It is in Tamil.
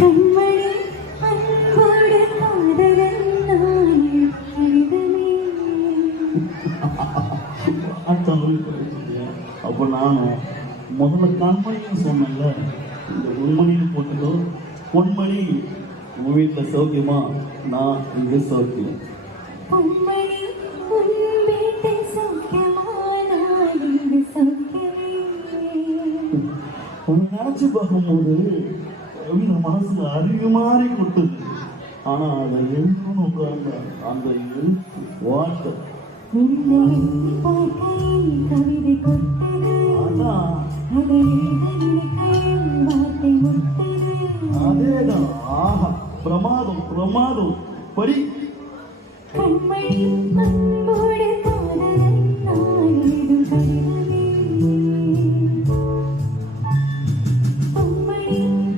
கண்மணி அன்போடு காதலன் நான் எழுதுமே. அப்போ நானும் முதல்ல கண்மணின்னு சொன்னேன்ல, இந்த உண்மணின்னு போட்டுக்கோ. பொன்மணி உன் வீட்டில் சௌக்கியமா? நான் இங்கே சௌக்கியம். பொன்மணி உன் வீட்டில் சௌக்கியமா? நான் இங்கு சௌக்கியமே. உன்னை நினைச்சு பார்க்கும்போது இந்த மனசுல அருவி மாதிரி கொட்டுது. ஆனா அதை எழுதணும்னு உட்கார்ந்த அந்த எழுத்து வார்த்தை கவிதை கொட்டது. அதை எழுத வார்த்தை முட்டது. அதேதான். ஆஹா, பிரமாதம் பிரமாதம். படி. கண்மணி